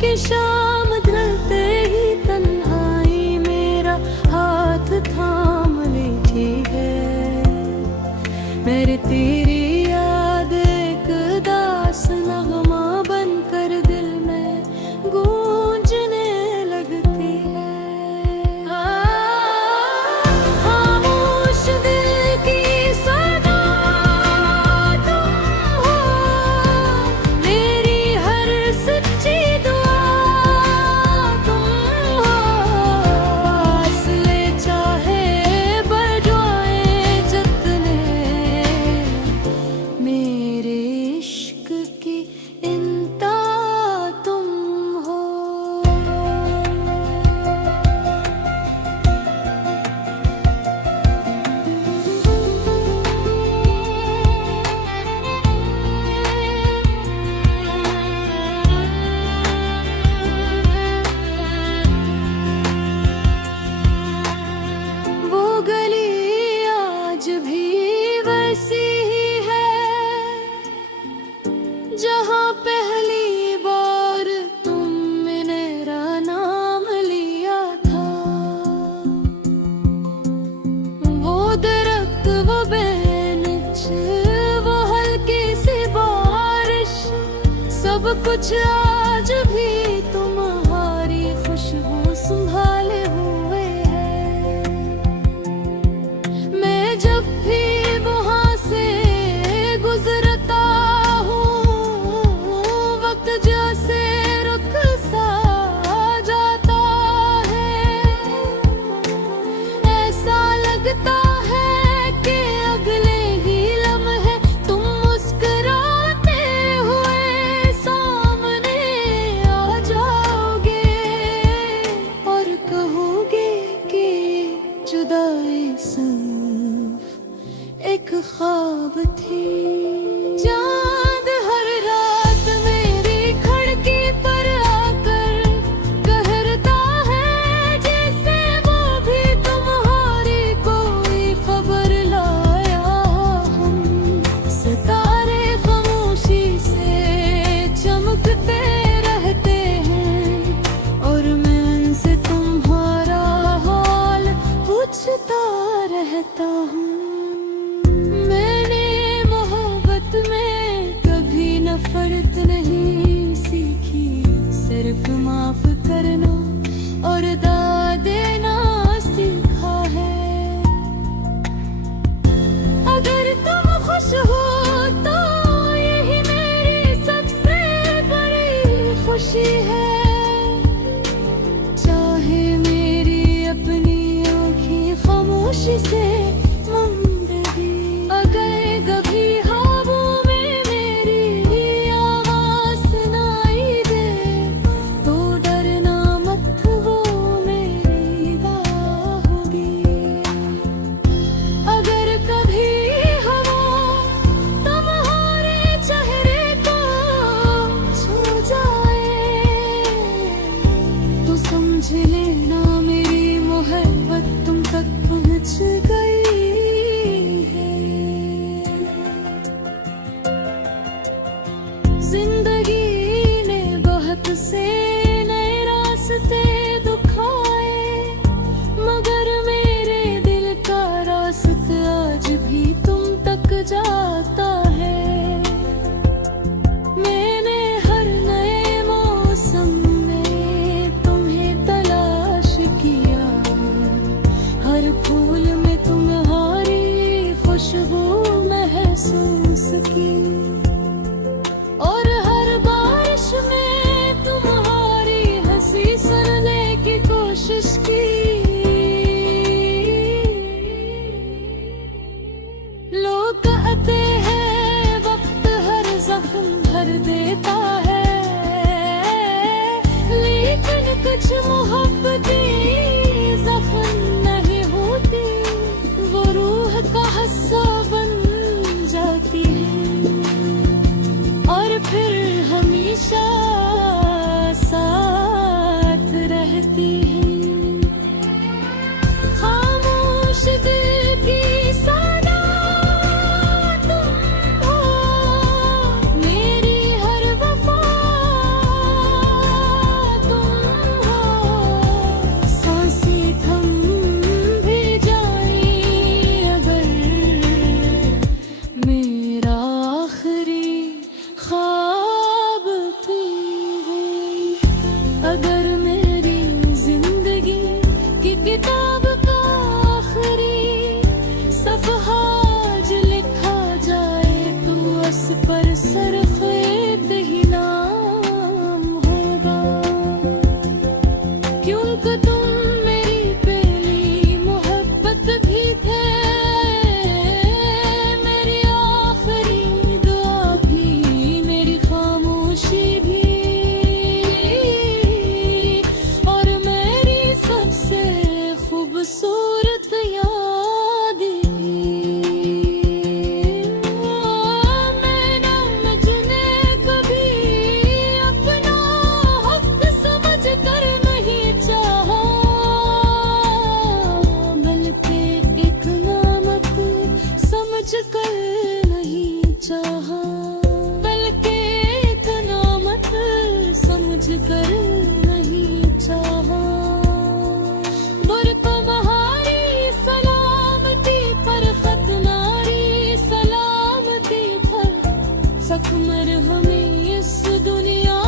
की शाम ढलते ही तन्हाई मेरा हाथ थाम लेती है। मेरी तेरी याद एक दास नगमा बनकर दिल में गूंजने लगती है। खामोश दिल की सदा तुम हो, मेरी हर सच्ची दुआ तुम हो। फासले चाहे बढ़ जाए जितने, मेरे इश्क की इंता तुम हो। वो गली आज भी वैसी ही है जहाँ पहली बार तुमने मेरा नाम लिया था। वो दरख्त, वो बेंच, वो हल्की सी बारिश, सब कुछ आज भी तुम्हारी खुशबू संभाले हुए है। मैं जब भी वहाँ से गुजरता हूँ, वक्त जैसे रुक सा जाता है। ऐसा लगता है कि अगले ही लम्हे तुम मुस्कुराते हुए सामने आ जाओगे और कहोगे कि जुदाई सिर्फ एक ख्वाब थी। चांद हर रात मेरी खिड़की पर आकर कहता है जैसे वो भी तुम्हारी कोई खबर लाया। हम सितारे खामोशी से चमकते रहते हैं और मैं उनसे तुम्हारा हाल पूछता रहता हूँ। मैंने मोहब्बत में कभी नफरत नहीं सीखी, सिर्फ माफ करना और दाद देना सीखा है। अगर तुम खुश हो तो यही मेरी सबसे बड़ी खुशी है। चाहे मेरी अपनी आँखें खामोशी से मुंदगी, अगर कभी ख्वाबों में मेरी आवाज़ सुनाई दे तो डरना मत, वो मेरी दुआ होगी। अगर कभी हवा तुम्हारे चेहरे को छू जाए तो समझ लेना मेरी मोहब्बत तुम तक पहुँच गई है। जिंदगी ने बहुत से नए रास्ते दिखाए, मगर मेरे दिल का रास्ता आज भी तुम तक जाता है। मैंने हर नए मौसम में तुम्हें तलाश किया, हर फूल में तुम्हारी खुशबू महसूस की और हर बारिश में तुम्हारी हंसी सुनने की कोशिश की। लोग कहते हैं वक्त हर जख्म भर देता है, लेकिन कुछ मोहब्बतें जख्म नहीं होती, वो रूह का हिस्सा बन जाती है और फिर हमेशा साथ रहती है। खामोश दिल की सदा तुम हो, मेरी हर वफा पर सिर्फ एक ही नाम होगा, क्योंकि तुम मेरी पहली मोहब्बत भी थे, मेरी आखिरी दुआ भी, मेरी खामोशी भी, और मेरी सबसे खूबसूरत याद भी। मैंने न चुने कभी अपना हक समझ कर नहीं चाहा, बल्कि एक नामत समझ कर नहीं चाहा, बल्कि एक नामत समझ कर नहीं चाहा। तुम्हारी सलामती पर खतनारी सलामती पर, सख्मर हमें इस दुनिया